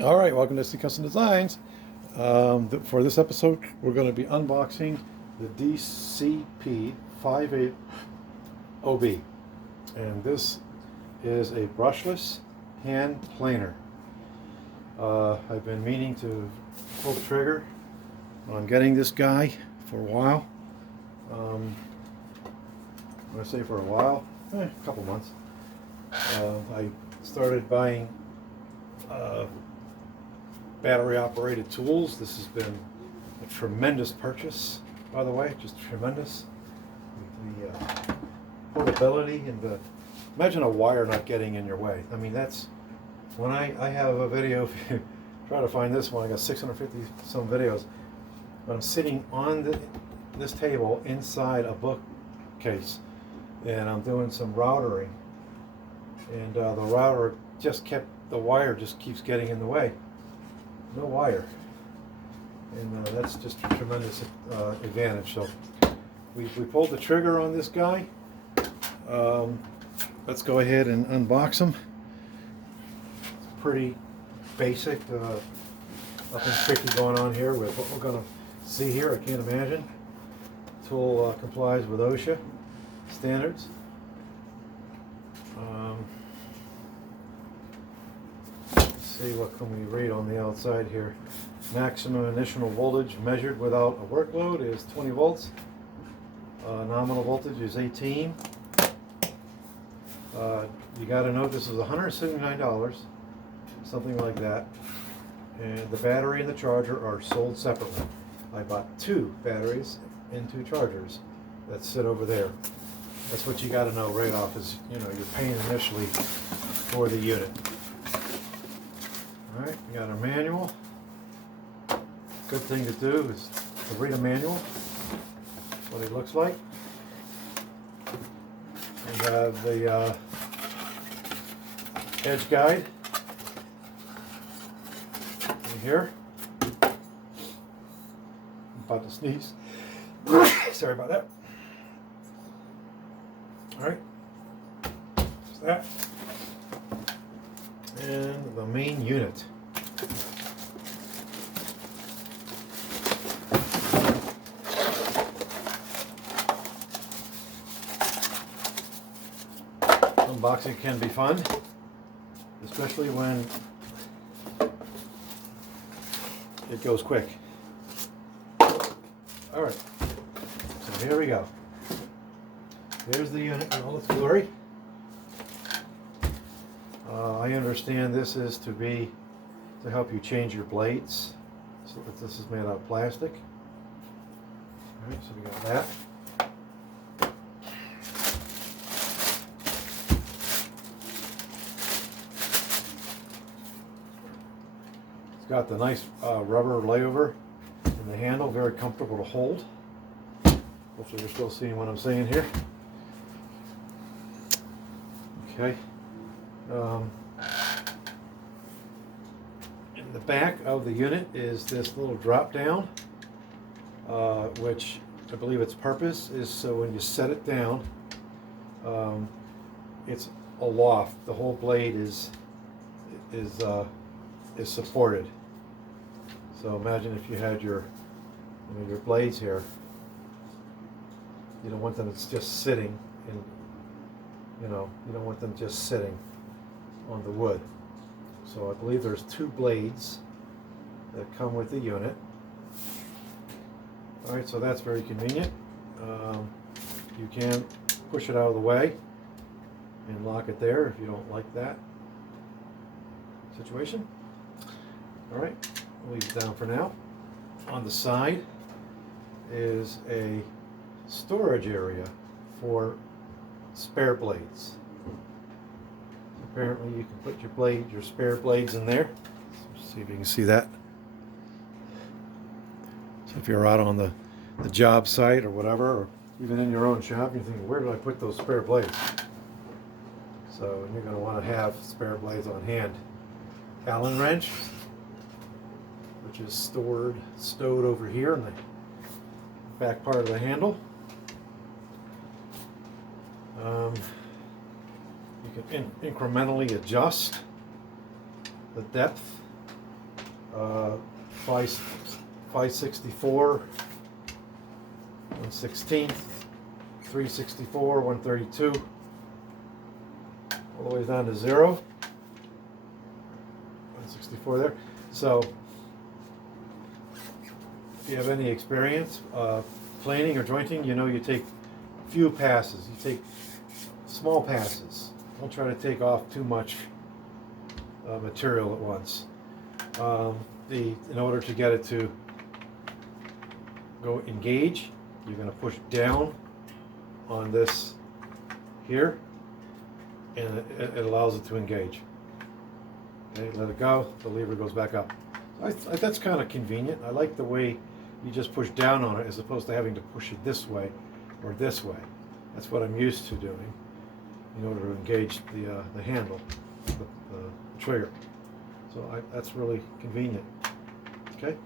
All right, welcome to C Custom Designs. For this episode, we're going to be unboxing the DCP580B, and this is a brushless hand planer. I've been meaning to pull the trigger on getting this guy for a while. When I say for a while, a couple months. I started buying battery operated tools. This has been a tremendous purchase, by the way, just tremendous. The portability and imagine a wire not getting in your way. I mean, that's when I have a video, if you try to find this one, I got 650 some videos. I'm sitting on this table inside a bookcase and I'm doing some routering, and the router the wire just keeps getting in the way. No wire, and that's just a tremendous advantage. So we pulled the trigger on this guy. Let's go ahead and unbox him. It's pretty basic, nothing tricky going on here with what we're going to see here. I can't imagine. Tool complies with OSHA standards. See, what can we read on the outside here? Maximum initial voltage measured without a workload is 20 volts. Nominal voltage is 18. You got to note this is $179, something like that. And the battery and the charger are sold separately. I bought two batteries and two chargers that sit over there. That's what you got to know right off, is you're paying initially for the unit. Alright, we got our manual. Good thing to do is to read a manual, what it looks like. We have the edge guide in here. I'm about to sneeze. Sorry about that. Alright, there's that. And the main unit. Unboxing can be fun, especially when it goes quick. Alright, so here we go. There's the unit in all its glory. I understand this is to help you change your blades. So this is made out of plastic. Alright, so we got that. It's got the nice rubber layover in the handle, very comfortable to hold. Hopefully you're still seeing what I'm saying here. Okay. In the back of the unit is this little drop down, which I believe its purpose is so when you set it down, it's aloft. The whole blade is supported. So imagine if you had your blades here. You don't want them just sitting in. You don't want them just sitting on the wood. So I believe there's two blades that come with the unit. Alright, so that's very convenient. You can push it out of the way and lock it there if you don't like that situation. Alright, we'll leave it down for now. On the side is a storage area for spare blades. Apparently you can put your spare blades in there. Let's see if you can see that. So if you're out on the job site or whatever, or even in your own shop, you're thinking, where did I put those spare blades? So you're going to want to have spare blades on hand. Allen wrench, which is stowed over here in the back part of the handle. You can incrementally adjust the depth 564, 1/16, 364, 132, all the way down to 0. 164 there. So if you have any experience planing or jointing, you know you take few passes. You take small passes. Don't try to take off too much material at once. In order to get it to go engage, you're going to push down on this here, and it allows it to engage. Okay, let it go, the lever goes back up. That's kind of convenient. I like the way you just push down on it as opposed to having to push it this way or this way. That's what I'm used to doing in order to engage the handle, the trigger. So that's really convenient. Okay.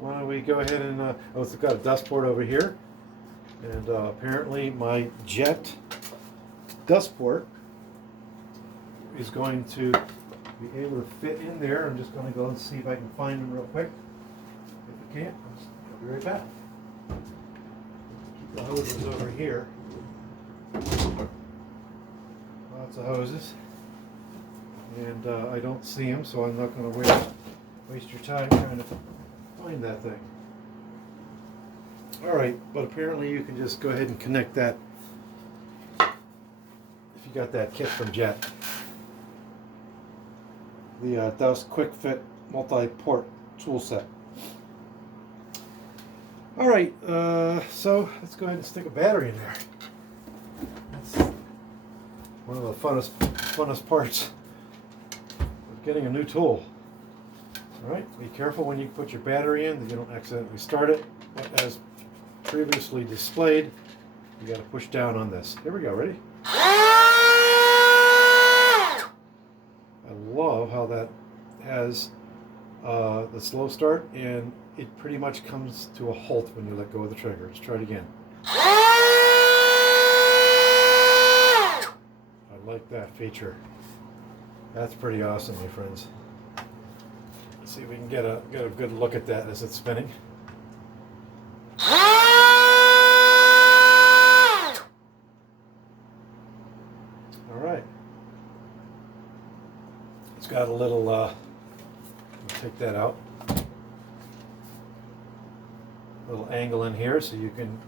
Why don't we go ahead and, it's got a dust port over here, and apparently my jet dust port is going to be able to fit in there. I'm just going to go and see if I can find them real quick. If I can't, I'll be right back. Keep the hoses over here. Lots of hoses. And I don't see them, so I'm not going to waste your time trying to find that thing. Alright, but apparently you can just go ahead and connect that if you got that kit from Jet. The Dust Quick Fit multi-port tool set. Alright, so let's go ahead and stick a battery in there. That's one of the funnest parts of getting a new tool. Alright, be careful when you put your battery in that you don't accidentally start it. As previously displayed, you got to push down on this. Here we go, ready? I love how that has the slow start, and it pretty much comes to a halt when you let go of the trigger. Let's try it again. I like that feature. That's pretty awesome, my friends. Let's see if we can get a good look at that as it's spinning. Alright. It's got a little, take that out. Little angle in here so you can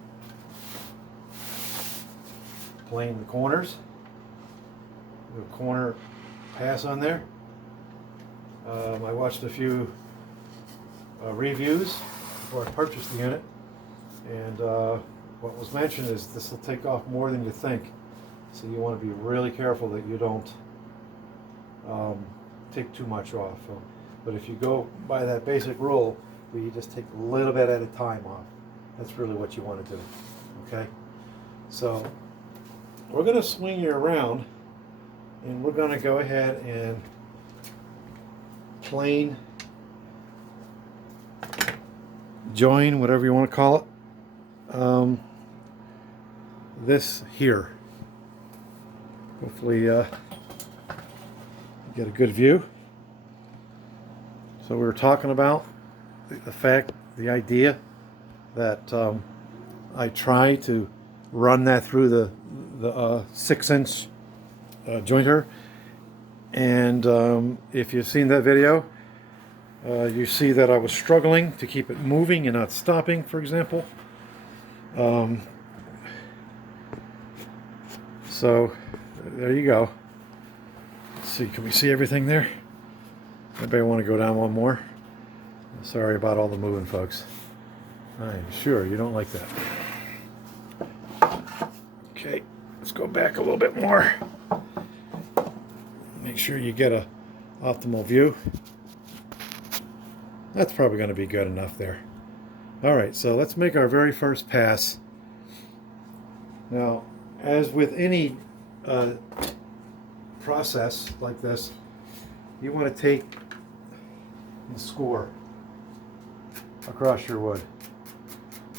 plane the corners. Do a corner pass on there. I watched a few reviews before I purchased the unit, and what was mentioned is this will take off more than you think, so you want to be really careful that you don't take too much off. But if you go by that basic rule where you just take a little bit at a time off, that's really what you want to do. Okay, so we're going to swing you around, and we're going to go ahead and plane, join, whatever you want to call it, this here. Hopefully you get a good view. So we were talking about the idea that I try to run that through the 6-inch jointer. And if you've seen that video, you see that I was struggling to keep it moving and not stopping, for example. So there you go. Let's see, can we see everything there? Anybody want to go down one more? Sorry about all the moving, folks. I'm sure you don't like that. Okay, let's go back a little bit more. Make sure you get a optimal view. That's probably going to be good enough there. Alright, so let's make our very first pass. Now, as with any process like this, you want to take and score across your wood.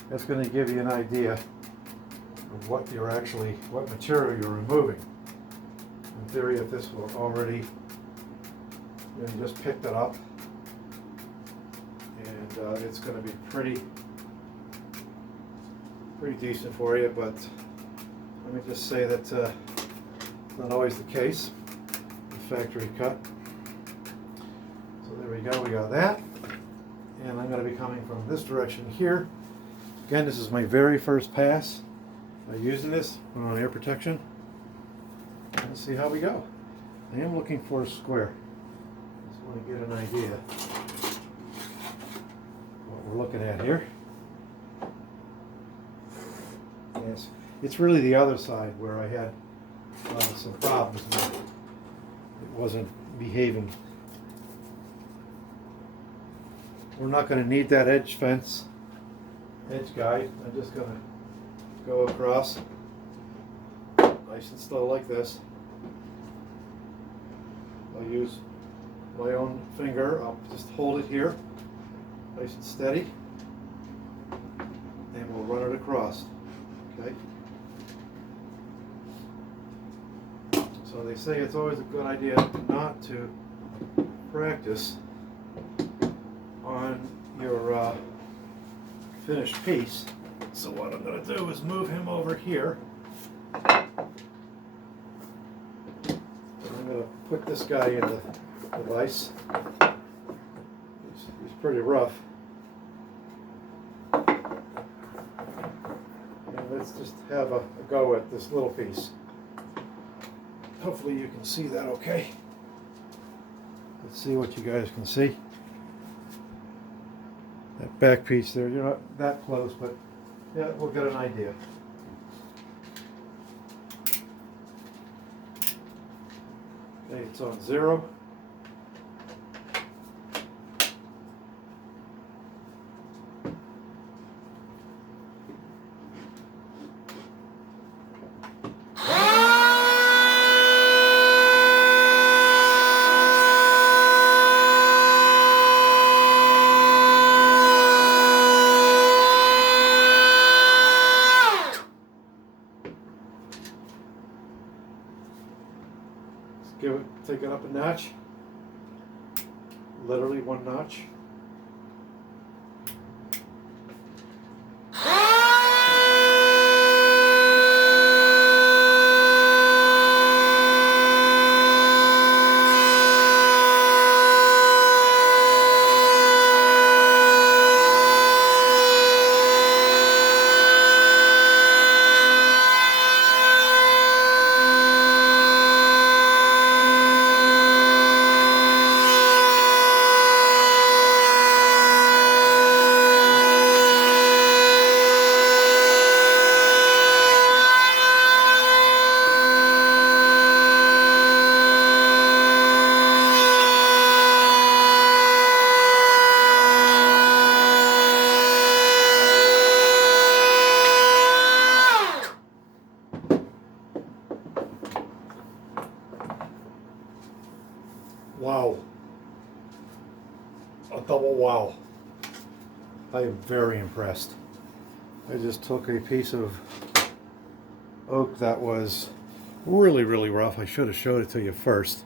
That's going to give you an idea of what material you're removing. theory, if this were already, you just picked it up, and it's going to be pretty decent for you. But let me just say that it's not always the case. The factory cut. So there we go. We got that, and I'm going to be coming from this direction here. Again, this is my very first pass using this on air protection. Let's see how we go. I am looking for a square. Just want to get an idea what we're looking at here. Yes, it's really the other side where I had some problems with it. It wasn't behaving. We're not going to need that edge guide. I'm just going to go across nice and slow like this. I'll use my own finger. I'll just hold it here nice and steady, and we'll run it across. Okay. So they say it's always a good idea not to practice on your finished piece. So what I'm going to do is move him over here. And I'm going to put this guy in the vise. He's pretty rough. And let's just have a go at this little piece. Hopefully you can see that okay. Let's see what you guys can see. That back piece there, you're not that close, but yeah, we'll get an idea. Okay, it's on 0. Take it up a notch, literally one notch. Wow. A double wow. I am very impressed. I just took a piece of oak that was really, really rough. I should have showed it to you first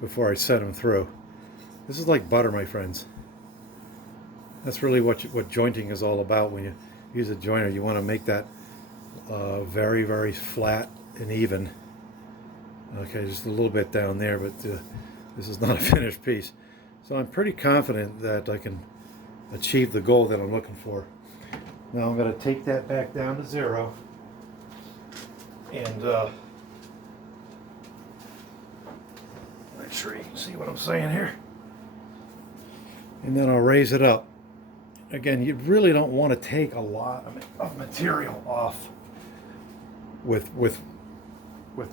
before I set them through. This is like butter, my friends. That's really what jointing is all about. When you use a joiner, you want to make that very, very flat and even. Okay, just a little bit down there, but this is not a finished piece. So I'm pretty confident that I can achieve the goal that I'm looking for. Now I'm going to take that back down to 0 and make sure you can see what I'm saying here. And then I'll raise it up. Again, you really don't want to take a lot of material off with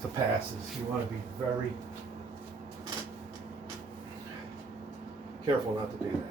the passes. You want to be very careful not to do that.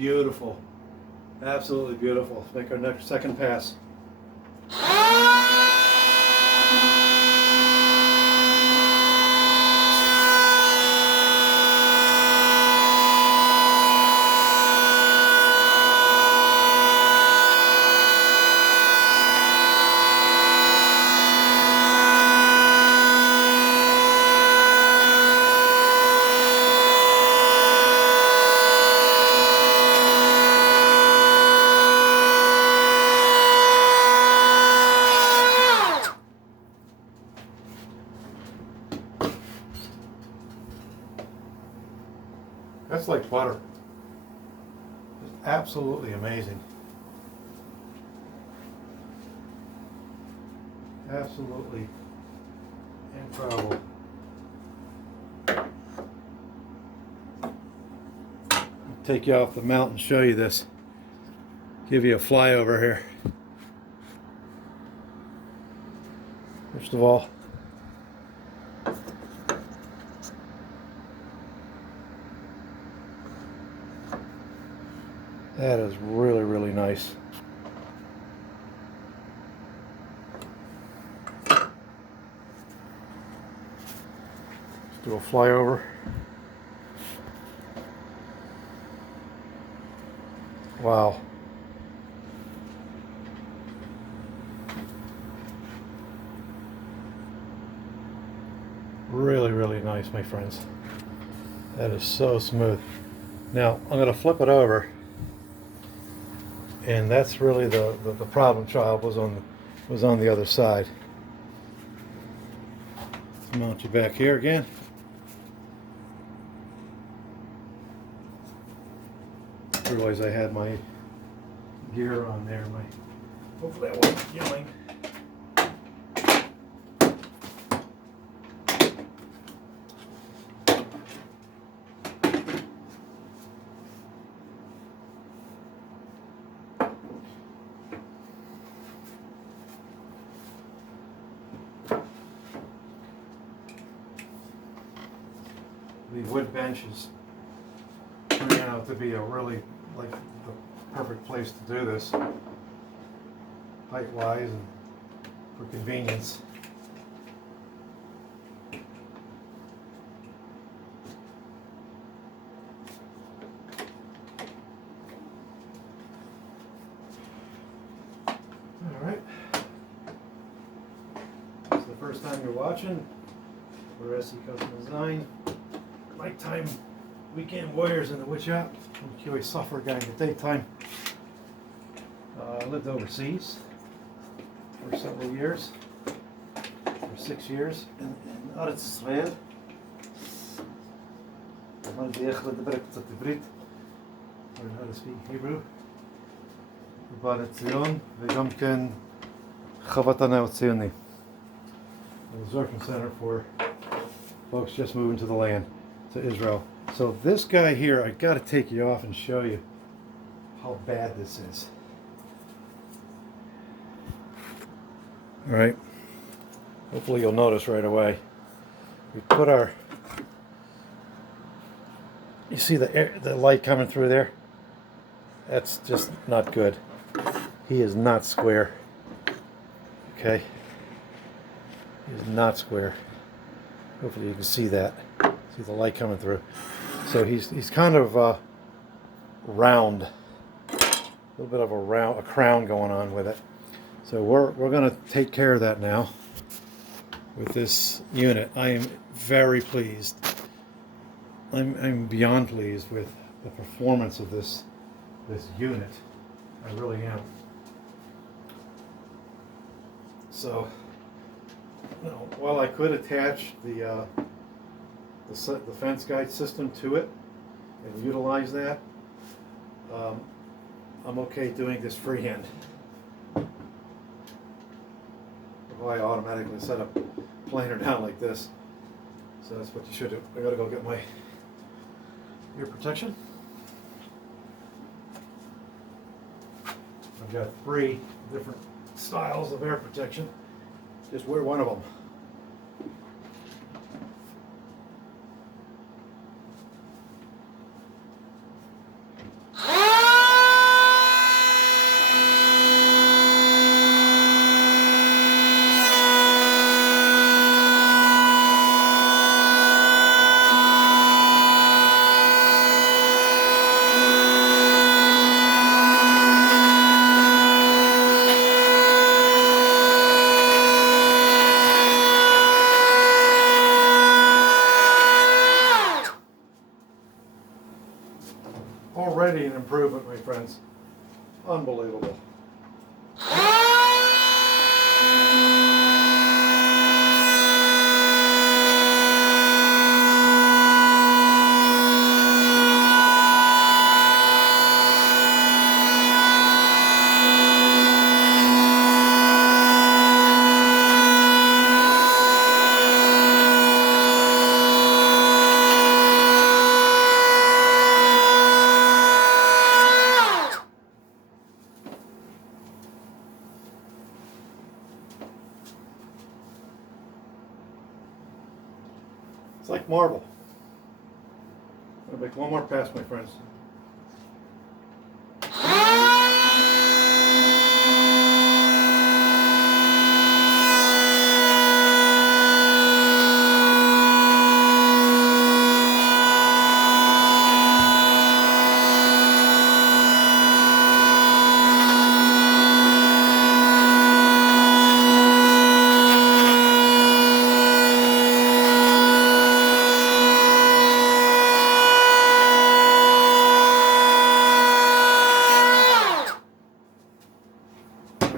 beautiful. Absolutely beautiful. Let's make our next second pass. That's like butter. It's absolutely amazing. Absolutely incredible. I'll take you off the mount and show you this. Give you a flyover here. First of all, that is really, really nice. Let's do a flyover. Wow. Really, really nice, my friends. That is so smooth. Now, I'm going to flip it over. And that's really the problem child was on the other side. Let's mount you back here again. I realized I had my gear on there. Hopefully I wasn't yelling. The wood bench is turning out to be a really, like, the perfect place to do this, height-wise and for convenience. All right. This is the first time you're watching for SE Custom Design. Nighttime weekend warriors in the wood shop. I'm a QA software guy in the daytime. I lived overseas for several years, for 6 years in Eretz Israel. I learned how to speak Hebrew. Ubat Zion, וגם כן חוות הנאו ציוני. The Absorption Center for folks just moving to the land, to Israel. So this guy here, I got to take you off and show you how bad this is. All right. Hopefully you'll notice right away. We put our, you see the light coming through there? That's just not good. He is not square. Okay. He is not square. Hopefully you can see that. See the light coming through. So he's kind of round. A little bit of a crown going on with it. So we're going to take care of that now with this unit. I am very pleased. I'm beyond pleased with the performance of this unit. I really am. So, you know, while I could attach the fence guide system to it and utilize that, I'm okay doing this freehand. I automatically set up planer down like this. So that's what you should do. I gotta go get my ear protection. I've got 3 different styles of air protection. Just wear one of them. already an improvement, my friends. Unbelievable. It's like marble. I'm gonna make one more pass, my friends.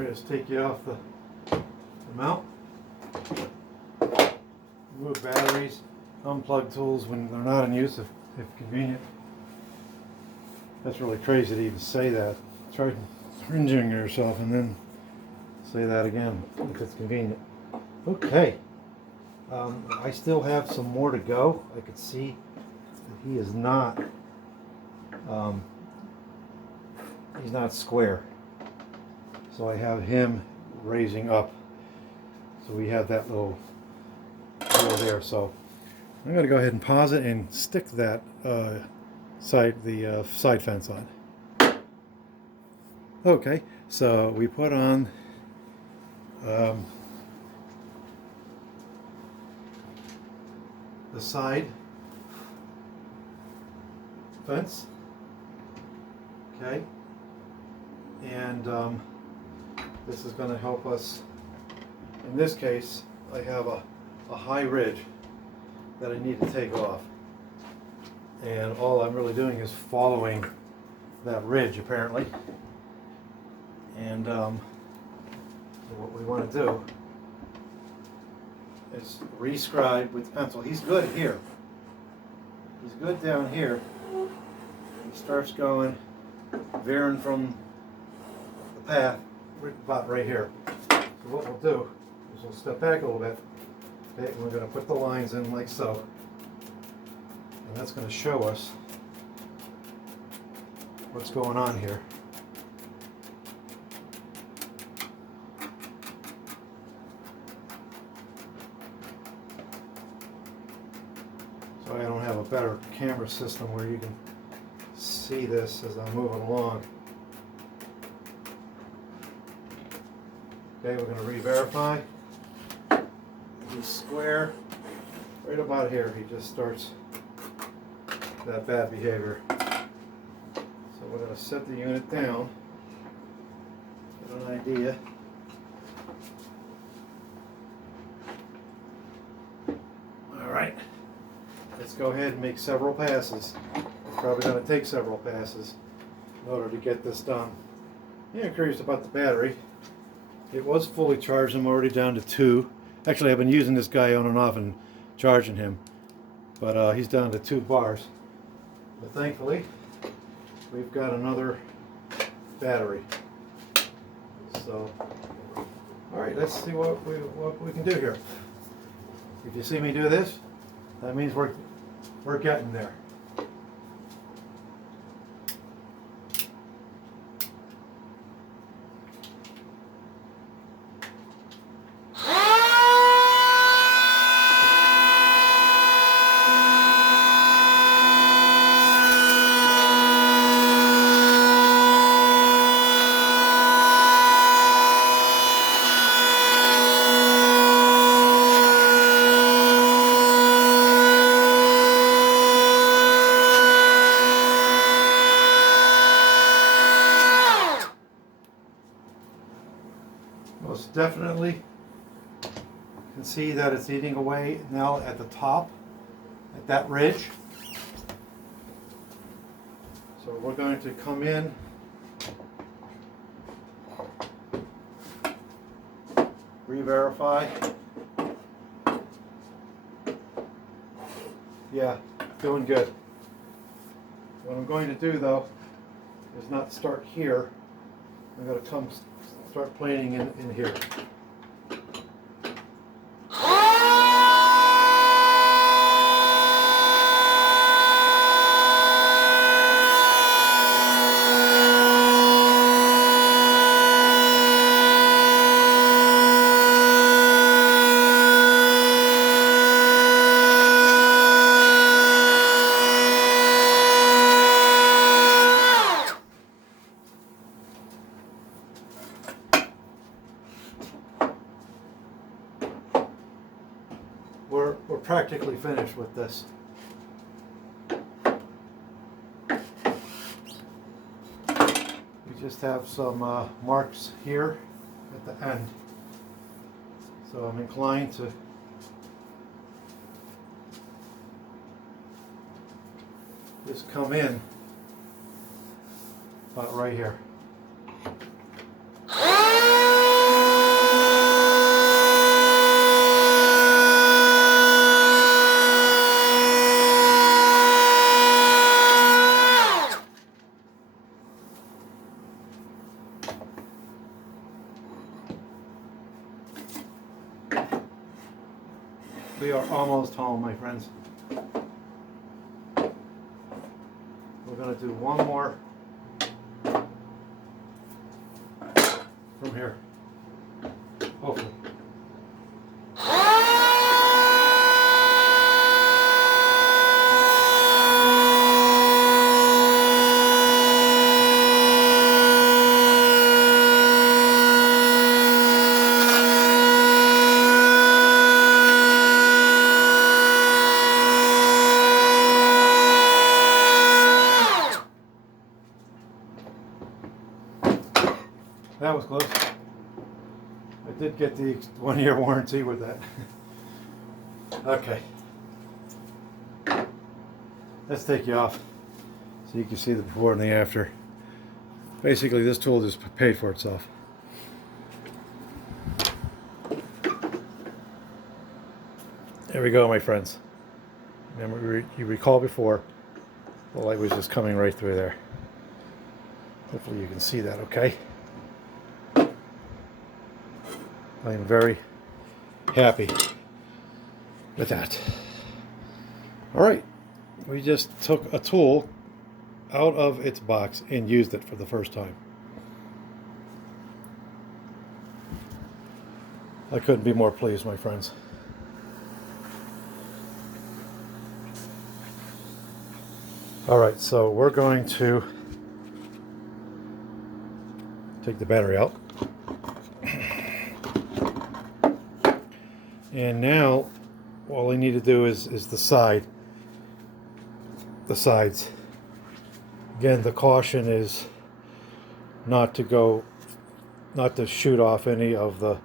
Just take you off the mount. Remove batteries, unplug tools when they're not in use if convenient. That's really crazy to even say that. Try cringing yourself and then say that again if it's convenient. Okay. I still have some more to go. I could see that he is not he's not square. So I have him raising up. So we have that little hole there. So I'm going to go ahead and pause it and stick that side fence on. Okay, so we put on the side fence. Okay, and this is going to help us. In this case, I have a high ridge that I need to take off. And all I'm really doing is following that ridge, apparently. And so what we want to do is rescribe with pencil. He's good here. He's good down here. He starts going, veering from the path about right here. So what we'll do is we'll step back a little bit. Okay, we're going to put the lines in like so. And that's going to show us what's going on here. So I don't have a better camera system where you can see this as I'm moving along. Okay, we're going to re-verify. He's square. Right about here, he just starts that bad behavior. So we're going to set the unit down. Get an idea. Alright, let's go ahead and make several passes. It's probably going to take several passes in order to get this done. Yeah, I'm curious about the battery. It was fully charged. I'm already down to 2. Actually, I've been using this guy on and off and charging him, but he's down to 2 bars. But thankfully, we've got another battery. So, all right, let's see what we can do here. If you see me do this, that means we're getting there. Most definitely can see that it's eating away now at the top, at that ridge. So we're going to come in re-verify. Yeah, doing good. What I'm going to do though is not start here. I'm going to come start planing in here. We're practically finished with this. We just have some marks here at the end. So I'm inclined to just come in about right here. We are almost home, my friends. We're going to do one more from here, hopefully. That was close. I did get the 1-year warranty with that. Okay. Let's take you off so you can see the before and the after. Basically, this tool just paid for itself. There we go, my friends. Remember, you recall before, the light was just coming right through there. Hopefully you can see that, okay? I am very happy with that. All right, we just took a tool out of its box and used it for the first time. I couldn't be more pleased, my friends. All right, so we're going to take the battery out. And now all I need to do is the sides. Again, the caution is not to shoot off any of the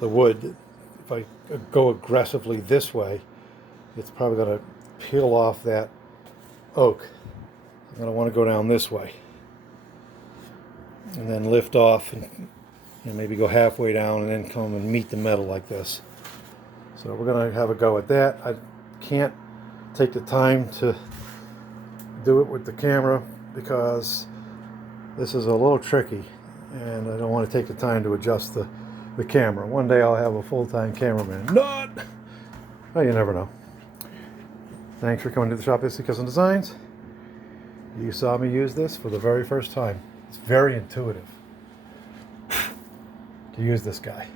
wood. If I go aggressively this way, it's probably going to peel off that oak. I'm going to want to go down this way and then lift off and maybe go halfway down and then come and meet the metal like this. So we're going to have a go at that. I can't take the time to do it with the camera because this is a little tricky and I don't want to take the time to adjust the camera. One day I'll have a full-time cameraman. Not! Well, you never know. Thanks for coming to the shop, DCP580 Custom Designs. You saw me use this for the very first time. It's very intuitive to use this guy.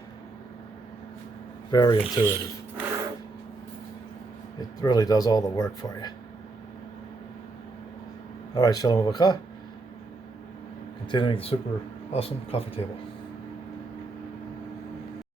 Very intuitive. It really does all the work for you. All right, Shalom Aleichem. Continuing the super awesome coffee table.